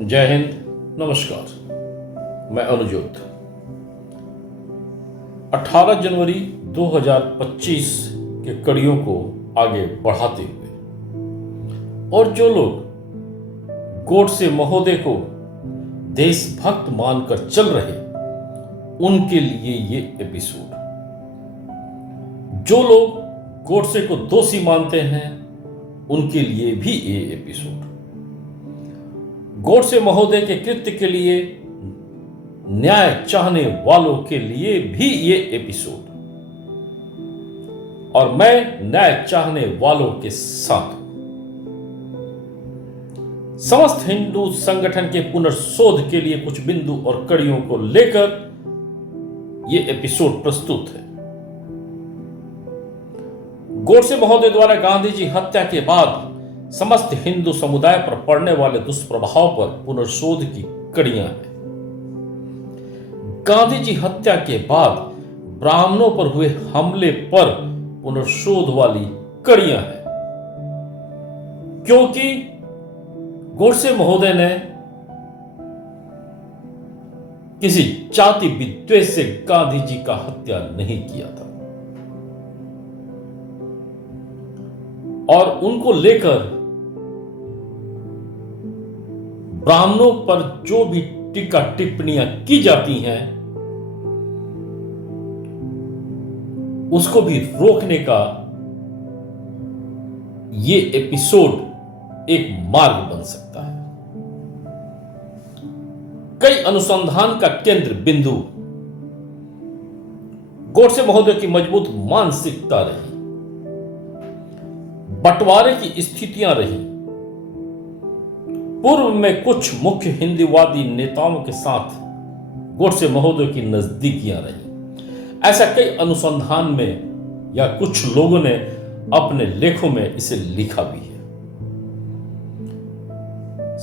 जय हिंद, नमस्कार। मैं अनुजोत। 18 जनवरी 2025 के कड़ियों को आगे बढ़ाते हुए और जो लोग गोडसे महोदय को देशभक्त मानकर चल रहे उनके लिए ये एपिसोड, जो लोग गोडसे को दोषी मानते हैं उनके लिए भी ये एपिसोड, गोडसे महोदय के कृत्य के लिए न्याय चाहने वालों के लिए भी ये एपिसोड, और मैं न्याय चाहने वालों के साथ समस्त हिंदू संगठन के पुनर्शोध के लिए कुछ बिंदु और कड़ियों को लेकर ये एपिसोड प्रस्तुत है। गोडसे महोदय द्वारा गांधी जी हत्या के बाद समस्त हिंदू समुदाय पर पड़ने वाले दुष्प्रभाव पर पुनर्शोध की कड़ियां हैं। गांधी जी हत्या के बाद ब्राह्मणों पर हुए हमले पर पुनर्शोध वाली कड़ियां हैं, क्योंकि गोडसे महोदय ने किसी जाति विद्वेष से गांधी जी का हत्या नहीं किया था और उनको लेकर ब्राह्मणों पर जो भी टीका टिप्पणियां की जाती हैं उसको भी रोकने का ये एपिसोड एक मार्ग बन सकता है। कई अनुसंधान का केंद्र बिंदु गोडसे महोदय की मजबूत मानसिकता रही, बंटवारे की स्थितियां रही। पूर्व में कुछ मुख्य हिंदूवादी नेताओं के साथ गोडसे महोदय की नजदीकियां रही। ऐसा कई अनुसंधान में या कुछ लोगों ने अपने लेखों में इसे लिखा भी है।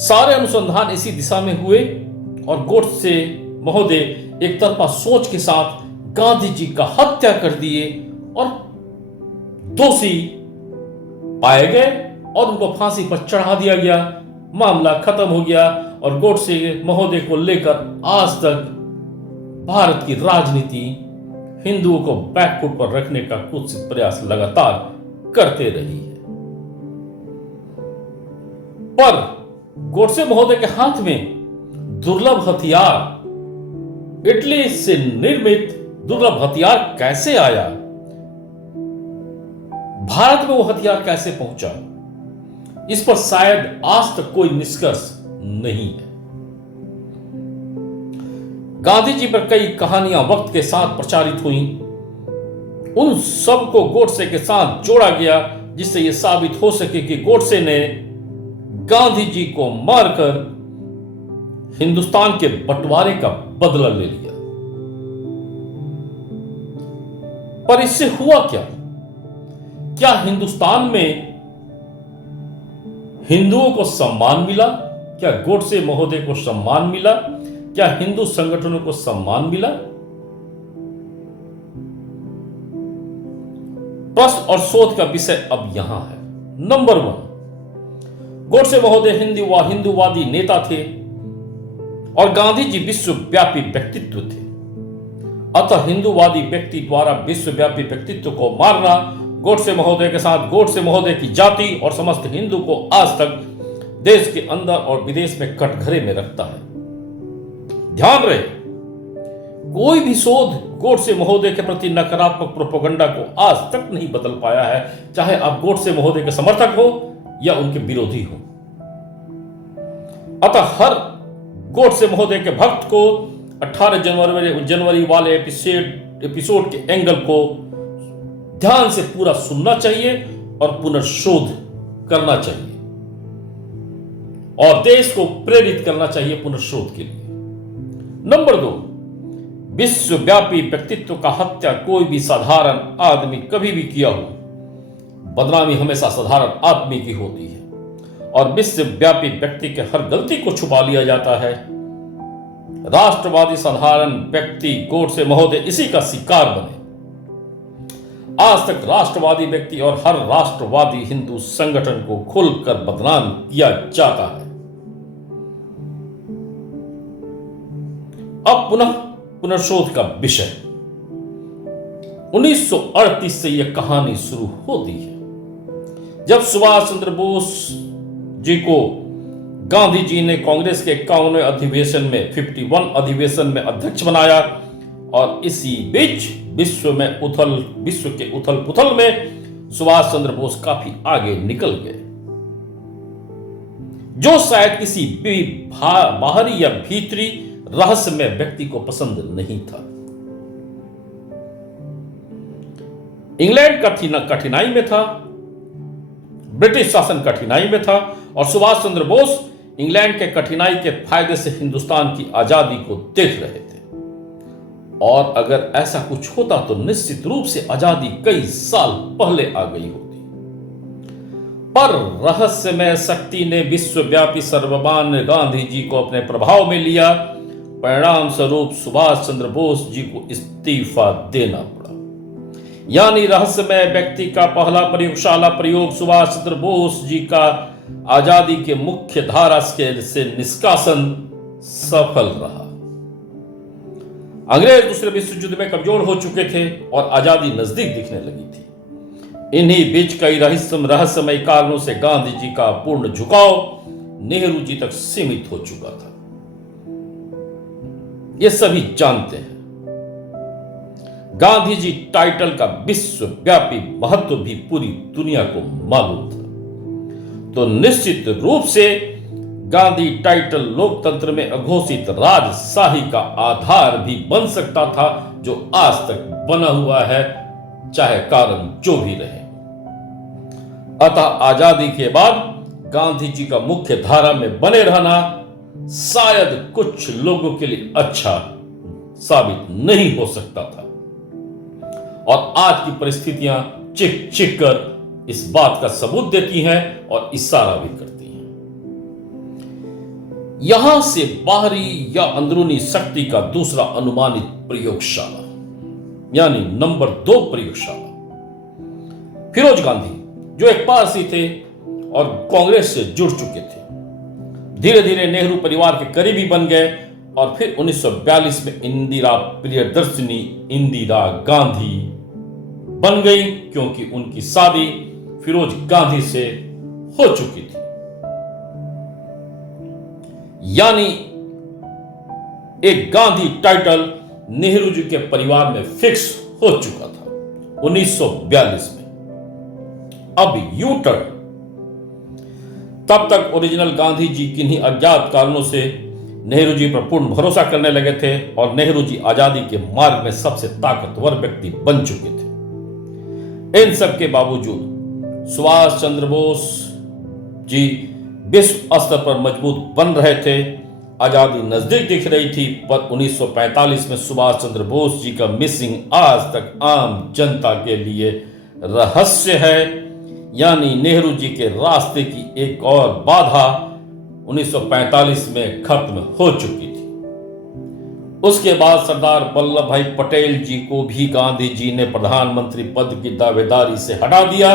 सारे अनुसंधान इसी दिशा में हुए और गोडसे महोदय एक तरफा सोच के साथ गांधी जी का हत्या कर दिए और दोषी पाए गए और उनको फांसी पर चढ़ा दिया गया। मामला खत्म हो गया और गोडसे महोदय को लेकर आज तक भारत की राजनीति हिंदुओं को बैकफुट पर रखने का कुछ प्रयास लगातार करते रही है। पर गोडसे महोदय के हाथ में दुर्लभ हथियार, इटली से निर्मित दुर्लभ हथियार कैसे आया, भारत में वो हथियार कैसे पहुंचा, इस पर शायद आज तक कोई निष्कर्ष नहीं है। गांधी जी पर कई कहानियां वक्त के साथ प्रचारित हुई, उन सब को गोडसे के साथ जोड़ा गया जिससे यह साबित हो सके कि गोडसे ने गांधी जी को मारकर हिंदुस्तान के बंटवारे का बदला ले लिया। पर इससे हुआ क्या? क्या हिंदुस्तान में हिंदुओं को सम्मान मिला? क्या गोडसे महोदय को सम्मान मिला? क्या हिंदू संगठनों को सम्मान मिला? प्रश्न और शोध का विषय अब यहां है। नंबर 1, गोडसे महोदय हिंदूवादी नेता थे और गांधी जी विश्वव्यापी व्यक्तित्व थे। अतः हिंदूवादी व्यक्ति द्वारा विश्वव्यापी व्यक्तित्व को मारना गोडसे महोदय के साथ गोडसे महोदय की जाति और समस्त हिंदू को आज तक देश के अंदर और विदेश में कटघरे में रखता है। ध्यान रहे, कोई भी शोध गोडसे महोदय के प्रति नकारात्मक प्रोपेगेंडा को आज तक नहीं बदल पाया है, चाहे आप गोडसे महोदय के समर्थक हो या उनके विरोधी हो। अतः हर गोडसे महोदय के भक्त को 18 जनवरी वाले एपिसोड के एंगल को ध्यान से पूरा सुनना चाहिए और पुनर्शोध करना चाहिए और देश को प्रेरित करना चाहिए पुनर्शोध के लिए। नंबर 2, विश्वव्यापी व्यक्तित्व का हत्या कोई भी साधारण आदमी कभी भी किया हो, बदनामी हमेशा साधारण आदमी की होती है और विश्वव्यापी व्यक्ति के हर गलती को छुपा लिया जाता है। राष्ट्रवादी साधारण व्यक्ति गोडसे महोदय इसी का शिकार बने। आज तक राष्ट्रवादी व्यक्ति और हर राष्ट्रवादी हिंदू संगठन को खुलकर बदनाम किया जाता है। अब पुनः पुनर्शोध का विषय। 1938 से यह कहानी शुरू होती है, जब सुभाष चंद्र बोस जी को गांधी जी ने कांग्रेस के 51वें अधिवेशन में 51 अधिवेशन में अध्यक्ष बनाया, और इसी बीच विश्व के उथल पुथल में सुभाष चंद्र बोस काफी आगे निकल गए, जो शायद किसी भी बाहरी या भीतरी रहस्यमय व्यक्ति को पसंद नहीं था। इंग्लैंड कठिनाई में था, ब्रिटिश शासन कठिनाई में था, और सुभाष चंद्र बोस इंग्लैंड के कठिनाई के फायदे से हिंदुस्तान की आजादी को देख रहे थे। और अगर ऐसा कुछ होता तो निश्चित रूप से आजादी कई साल पहले आ गई होती, पर रहस्यमय शक्ति ने विश्वव्यापी सर्वमान्य गांधी जी को अपने प्रभाव में लिया। परिणाम स्वरूप सुभाष चंद्र बोस जी को इस्तीफा देना पड़ा। यानी रहस्यमय व्यक्ति का पहला प्रयोगशाला प्रयोग सुभाष चंद्र बोस जी का आजादी के मुख्य धारा से निष्कासन सफल रहा। अंग्रेज दूसरे विश्व युद्ध में कमजोर हो चुके थे और आजादी नजदीक दिखने लगी थी। इन्हीं बीच कई रहस्यमय कारणों से गांधी जी का पूर्ण झुकाव नेहरू जी तक सीमित हो चुका था। ये सभी जानते हैं। गांधी जी टाइटल का विश्वव्यापी महत्व भी पूरी दुनिया को मालूम था, तो निश्चित रूप से गांधी टाइटल लोकतंत्र में अघोषित राजशाही का आधार भी बन सकता था, जो आज तक बना हुआ है, चाहे कारण जो भी रहे। अतः आजादी के बाद गांधी जी का मुख्य धारा में बने रहना शायद कुछ लोगों के लिए अच्छा साबित नहीं हो सकता था, और आज की परिस्थितियां चिक चिक कर इस बात का सबूत देती हैं और इशारा भी करती हैं। यहां से बाहरी या अंदरूनी शक्ति का दूसरा अनुमानित प्रयोगशाला, यानी नंबर 2 प्रयोगशाला, फिरोज गांधी, जो एक पारसी थे और कांग्रेस से जुड़ चुके थे, धीरे धीरे नेहरू परिवार के करीबी बन गए, और फिर 1942 में इंदिरा प्रियदर्शिनी इंदिरा गांधी बन गई, क्योंकि उनकी शादी फिरोज गांधी से हो चुकी थी। यानी एक गांधी टाइटल नेहरू जी के परिवार में फिक्स हो चुका था 1942 में। अब यू टर्न। तब तक ओरिजिनल गांधी जी किन्हीं अज्ञात कारणों से नेहरू जी पर पूर्ण भरोसा करने लगे थे, और नेहरू जी आजादी के मार्ग में सबसे ताकतवर व्यक्ति बन चुके थे। इन सब के बावजूद सुभाष चंद्र बोस जी विश्व स्तर पर मजबूत बन रहे थे, आजादी नजदीक दिख रही थी, पर 1945 में सुभाष चंद्र बोस जी का मिसिंग आज तक आम जनता के लिए रहस्य है। यानी नेहरू जी के रास्ते की एक और बाधा 1945 में खत्म हो चुकी थी। उसके बाद सरदार वल्लभ भाई पटेल जी को भी गांधी जी ने प्रधानमंत्री पद की दावेदारी से हटा दिया,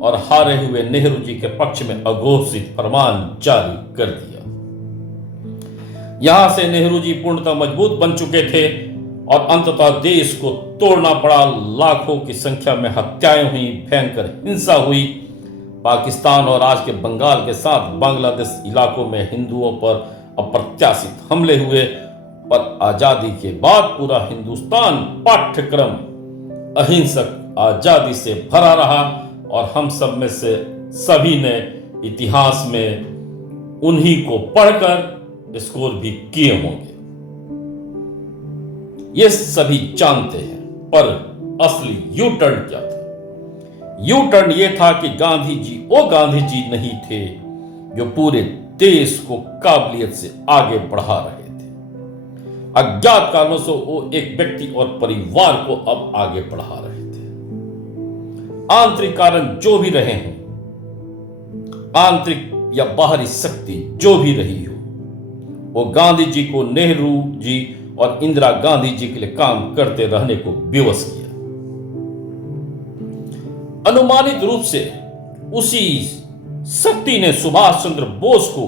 और हारे हुए नेहरू जी के पक्ष में अघोषित फरमान जारी कर दिया। यहां से नेहरू जी पूर्णतः मजबूत बन चुके थे, और अंततः देश को तोड़ना पड़ा। लाखों की संख्या में हत्याएं हुई, भयंकर हिंसा हुई। पाकिस्तान और आज के बंगाल के साथ बांग्लादेश इलाकों में हिंदुओं पर अप्रत्याशित हमले हुए, पर आजादी के बाद पूरा हिंदुस्तान पाठ्यक्रम अहिंसक आजादी से भरा रहा, और हम सब में से सभी ने इतिहास में उन्हीं को पढ़कर स्कोर भी किए होंगे। ये सभी जानते हैं, पर असली यू टर्न क्या था? यू टर्न ये था कि गांधी जी वो गांधी जी नहीं थे जो पूरे देश को काबिलियत से आगे बढ़ा रहे थे। अज्ञात कारणों से वो एक व्यक्ति और परिवार को अब आगे बढ़ा रहे थे। आंतरिक कारण जो भी रहे हों, आंतरिक या बाहरी शक्ति जो भी रही हो, वो गांधी जी को नेहरू जी और इंदिरा गांधी जी के लिए काम करते रहने को विवश किया। अनुमानित रूप से उसी शक्ति ने सुभाष चंद्र बोस को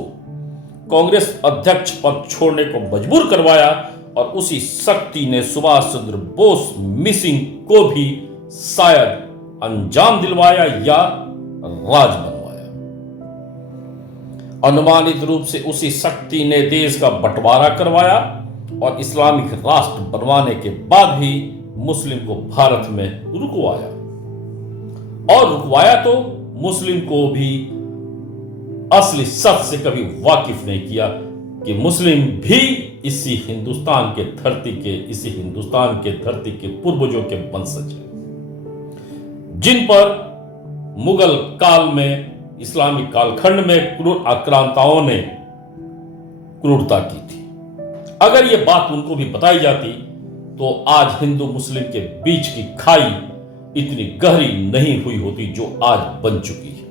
कांग्रेस अध्यक्ष पद छोड़ने को मजबूर करवाया, और उसी शक्ति ने सुभाष चंद्र बोस मिसिंग को भी शायद अंजाम दिलवाया या राज बनवाया। अनुमानित रूप से उसी शक्ति ने देश का बंटवारा करवाया और इस्लामिक राष्ट्र बनवाने के बाद भी मुस्लिम को भारत में रुकवाया, और रुकवाया तो मुस्लिम को भी असली सच से कभी वाकिफ नहीं किया कि मुस्लिम भी इसी हिंदुस्तान के धरती के पूर्वजों के वंशज हैं, जिन पर मुगल काल में, इस्लामिक कालखंड में क्रूर आक्रांताओं ने क्रूरता की थी। अगर यह बात उनको भी बताई जाती तो आज हिंदू मुस्लिम के बीच की खाई इतनी गहरी नहीं हुई होती जो आज बन चुकी है।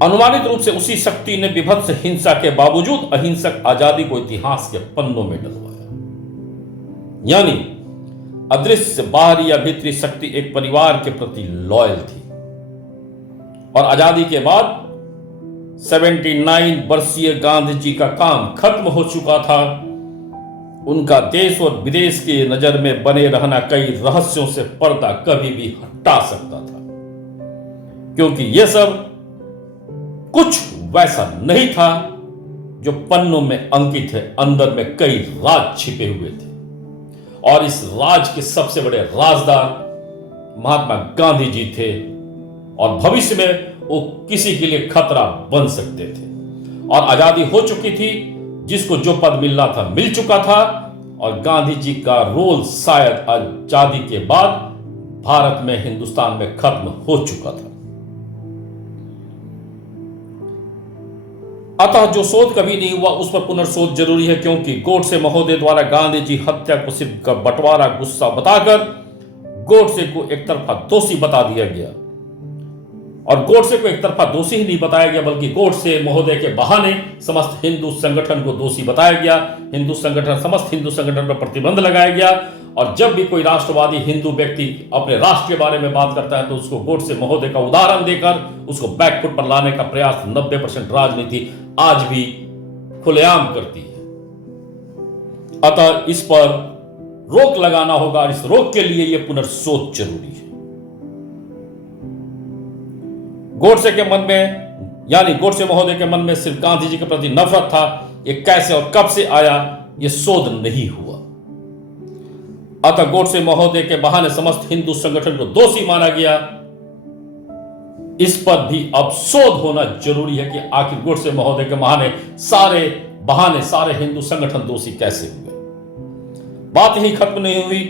अनुमानित रूप से उसी शक्ति ने विभत्स हिंसा के बावजूद अहिंसक आजादी को इतिहास के पन्नों में डलवाया। यानी अदृश्य बाहरी या भीतरी शक्ति एक परिवार के प्रति लॉयल थी, और आजादी के बाद 79 वर्षीय गांधी जी का काम खत्म हो चुका था। उनका देश और विदेश की नजर में बने रहना कई रहस्यों से पर्दा कभी भी हटा सकता था, क्योंकि यह सब कुछ वैसा नहीं था जो पन्नों में अंकित है। अंदर में कई राज छिपे हुए थे, और इस राज के सबसे बड़े राजदार महात्मा गांधी जी थे, और भविष्य में वो किसी के लिए खतरा बन सकते थे। और आजादी हो चुकी थी, जिसको जो पद मिलना था मिल चुका था, और गांधी जी का रोल शायद आजादी के बाद भारत में, हिंदुस्तान में खत्म हो चुका था। अतः जो शोध कभी नहीं हुआ उस पर पुनर्शोध जरूरी है, क्योंकि गोडसे महोदय द्वारा गांधी जी हत्या को सिर्फ का बंटवारा गुस्सा बताकर गोडसे को एक तरफा दोषी बता दिया गया। और गोडसे को एक तरफा दोषी ही नहीं बताया गया, बल्कि गोडसे महोदय के बहाने समस्त हिंदू संगठन को दोषी बताया गया। समस्त हिंदू संगठन पर प्रतिबंध लगाया गया, और जब भी कोई राष्ट्रवादी हिंदू व्यक्ति अपने राष्ट्र के बारे में बात करता है तो उसको गोडसे महोदय का उदाहरण देकर उसको बैकफुट पर लाने का प्रयास 90% राजनीति आज भी खुलेआम करती है। अतः इस पर रोक लगाना होगा, और इस रोक के लिए यह पुनर्शोध जरूरी है। गोडसे के मन में, यानी गोडसे महोदय के मन में सिर्फ गांधी जी के प्रति नफरत था। यह कैसे और कब से आया, यह शोध नहीं हुआ। अतः गोडसे महोदय के बहाने समस्त हिंदू संगठन को दोषी माना गया। इस पर भी अब शोध होना जरूरी है कि आखिर गोडसे महोदय के बहाने सारे हिंदू संगठन दोषी कैसे हुए। बात ही खत्म नहीं हुई।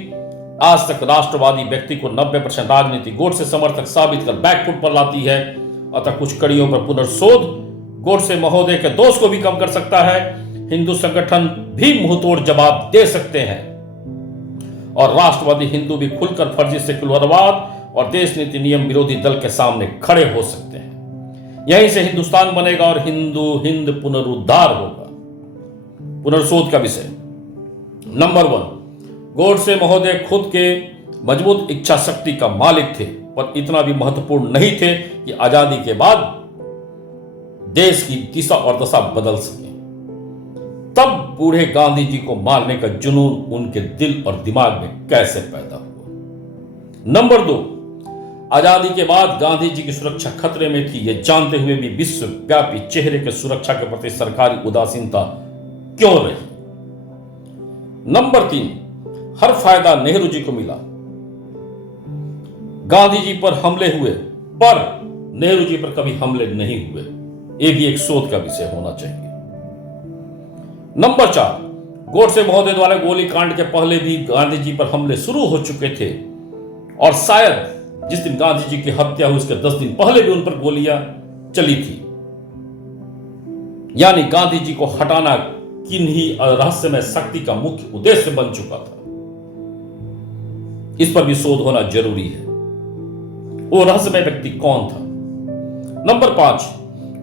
आज तक राष्ट्रवादी व्यक्ति को 90% राजनीति गोडसे समर्थक साबित कर बैकफुट पर लाती है। अतः कुछ कड़ियों पर पुनर्शोध गोडसे महोदय के दोष को भी कम कर सकता है। हिंदू संगठन भी मुंहतोड़ जवाब दे सकते हैं, और राष्ट्रवादी हिंदू भी खुलकर फर्जी सेकुलरवाद और देश नीति नियम विरोधी दल के सामने खड़े हो सकते हैं। यहीं से हिंदुस्तान बनेगा और हिंद पुनरुद्धार होगा। पुनर्शोध का विषय नंबर 1, गोडसे महोदय खुद के मजबूत इच्छा शक्ति का मालिक थे, पर इतना भी महत्वपूर्ण नहीं थे कि आजादी के बाद देश की दिशा और दशा बदल सके। तब बूढ़े गांधी जी को मारने का जुनून उनके दिल और दिमाग में कैसे पैदा हुआ। नंबर 2, आजादी के बाद गांधी जी की सुरक्षा खतरे में थी, यह जानते हुए भी विश्वव्यापी चेहरे के सुरक्षा के प्रति सरकारी उदासीनता क्यों रही। नंबर 3, हर फायदा नेहरू जी को मिला। गांधी जी पर हमले हुए, पर नेहरू जी पर कभी हमले नहीं हुए। यह भी एक शोध का विषय होना चाहिए। नंबर 4, गोडसे महोदय द्वारा गोलीकांड के पहले भी गांधी जी पर हमले शुरू हो चुके थे, और शायद जिस दिन गांधी जी की हत्या हुई उसके 10 दिन पहले भी उन पर गोलियां चली थी। यानी गांधी जी को हटाना किन्हीं रहस्यमय शक्ति का मुख्य उद्देश्य बन चुका था। इस पर भी शोध होना जरूरी है। वो रहस्यमय व्यक्ति कौन था। नंबर 5,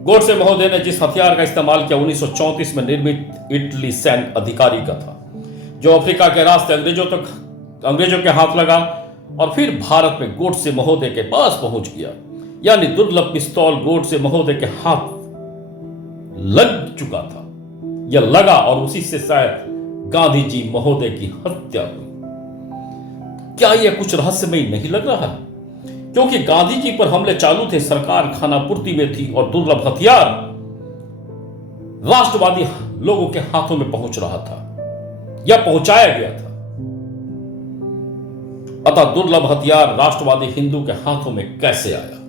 गोडसे महोदय ने जिस हथियार का इस्तेमाल किया 1934 में निर्मित इटली सैन्य अधिकारी का था, जो अफ्रीका के रास्ते अंग्रेजों के हाथ लगा और फिर भारत में गोडसे महोदय के पास पहुंच गया। यानी दुर्लभ पिस्तौल गोडसे महोदय के हाथ लग चुका था। यह लगा और उसी से शायद गांधी जी महोदय की हत्या हुई। क्या यह कुछ रहस्यमय नहीं लग रहा है? क्योंकि गांधी जी पर हमले चालू थे, सरकार खानापूर्ति में थी और दुर्लभ हथियार राष्ट्रवादी लोगों के हाथों में पहुंच रहा था या पहुंचाया गया था। अतः दुर्लभ हथियार राष्ट्रवादी हिंदू के हाथों में कैसे आया,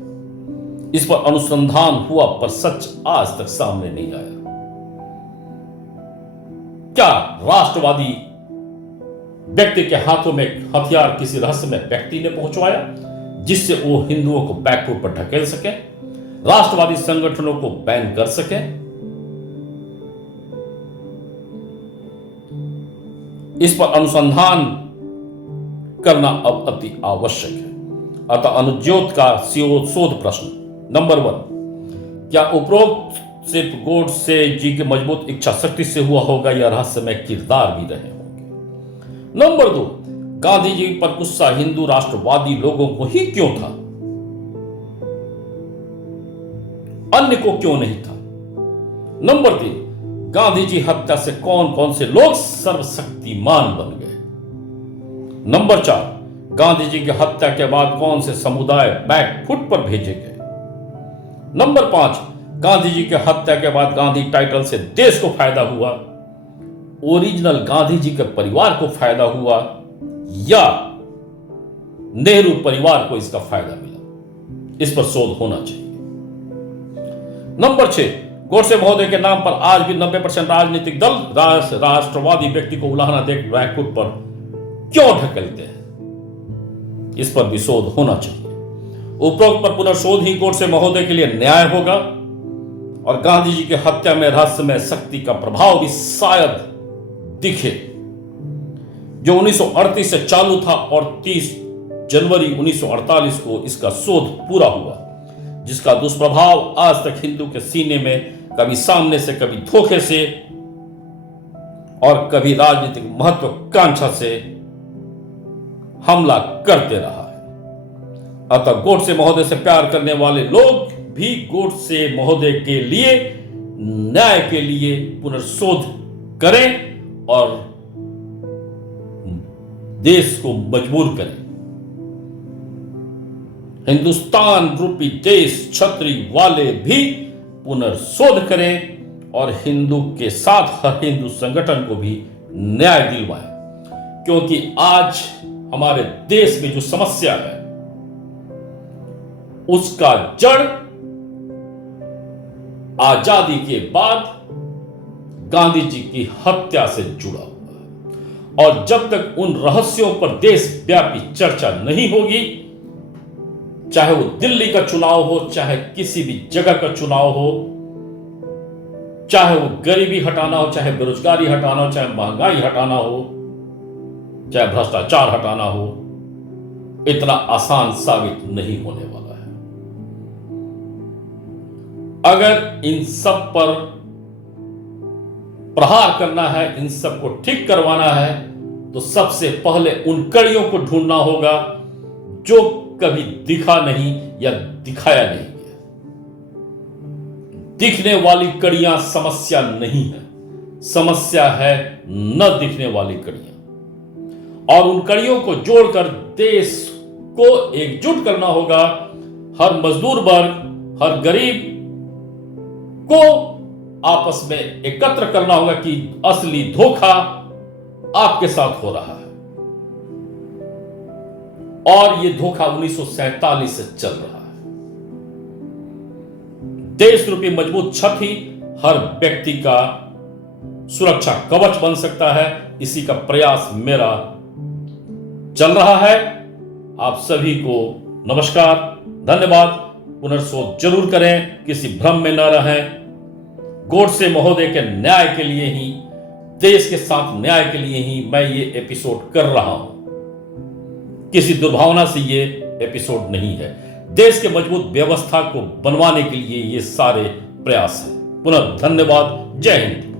इस पर अनुसंधान हुआ, पर सच आज तक सामने नहीं आया। क्या राष्ट्रवादी व्यक्ति के हाथों में हथियार किसी रहस्यमय व्यक्ति ने पहुंचवाया जिससे वो हिंदुओं को बैकफुट पर ढकेल सके, राष्ट्रवादी संगठनों को बैन कर सके? इस पर अनुसंधान करना अब अति आवश्यक है। अतः अनुज्योत का शोध प्रश्न नंबर 1, क्या उपरोक्त सिर्फ गोडसे जी की मजबूत इच्छा शक्ति से हुआ होगा या रहस्यमय किरदार भी रहे होंगे? नंबर 2, गांधी जी पर गुस्सा हिंदू राष्ट्रवादी लोगों को ही क्यों था, अन्य को क्यों नहीं था? नंबर 3, गांधी जी हत्या से कौन कौन से लोग सर्वशक्तिमान बन गए? नंबर 4, गांधी जी की हत्या के बाद कौन से समुदाय बैकफुट पर भेजे गए? नंबर 5, गांधी जी की हत्या के बाद गांधी टाइटल से देश को फायदा हुआ, ओरिजिनल गांधी जी के परिवार को फायदा हुआ या नेहरू परिवार को इसका फायदा मिला? इस पर शोध होना चाहिए। नंबर 6, गोडसे महोदय के नाम पर आज भी 90% राजनीतिक दल राष्ट्रवादी व्यक्ति को उलाहना देकर बैकफुट पर क्यों ढकेलते हैं? इस पर भी शोध होना चाहिए। उपरोक्त पर पुनर्शोध ही गोडसे महोदय के लिए न्याय होगा और गांधी जी की हत्या में रहस्यमय शक्ति का प्रभाव भी शायद दिखे, जो 1938 से चालू था और 30 जनवरी 1948 को इसका शोध पूरा हुआ, जिसका दुष्प्रभाव आज तक हिंदू के सीने में कभी सामने से, कभी धोखे से और कभी राजनीतिक महत्वाकांक्षा से हमला करते रहा है। अतः गोडसे महोदय से प्यार करने वाले लोग भी गोडसे महोदय के लिए न्याय के लिए पुनर्शोध करें और देश को मजबूर करें। हिंदुस्तान रूपी देश छतरी वाले भी पुनर्शोध करें और हिंदू के साथ हर हिंदू संगठन को भी न्याय दिलवाएं, क्योंकि आज हमारे देश में जो समस्या है उसका जड़ आजादी के बाद गांधी जी की हत्या से जुड़ा हुआ है। और जब तक उन रहस्यों पर देशव्यापी चर्चा नहीं होगी, चाहे वो दिल्ली का चुनाव हो, चाहे किसी भी जगह का चुनाव हो, चाहे वो गरीबी हटाना हो, चाहे बेरोजगारी हटाना हो, चाहे महंगाई हटाना हो, चाहे भ्रष्टाचार हटाना हो, इतना आसान साबित नहीं होने वाला है। अगर इन सब पर प्रहार करना है, इन सब को ठीक करवाना है, तो सबसे पहले उन कड़ियों को ढूंढना होगा जो कभी दिखा नहीं या दिखाया नहीं गया। दिखने वाली कड़ियां समस्या नहीं है, समस्या है न दिखने वाली कड़ियां। और उन कड़ियों को जोड़कर देश को एकजुट करना होगा। हर मजदूर वर्ग, हर गरीब को आपस में एकत्र करना होगा कि असली धोखा आपके साथ हो रहा है और ये धोखा 1947 से चल रहा है। देश रूपी मजबूत छत ही हर व्यक्ति का सुरक्षा कवच बन सकता है। इसी का प्रयास मेरा चल रहा है। आप सभी को नमस्कार, धन्यवाद। पुनर्शोध जरूर करें, किसी भ्रम में न रहें। गोडसे महोदय के न्याय के लिए ही, देश के साथ न्याय के लिए ही मैं ये एपिसोड कर रहा हूं। किसी दुर्भावना से ये एपिसोड नहीं है। देश के मजबूत व्यवस्था को बनवाने के लिए ये सारे प्रयास हैं। पुनः धन्यवाद। जय हिंद।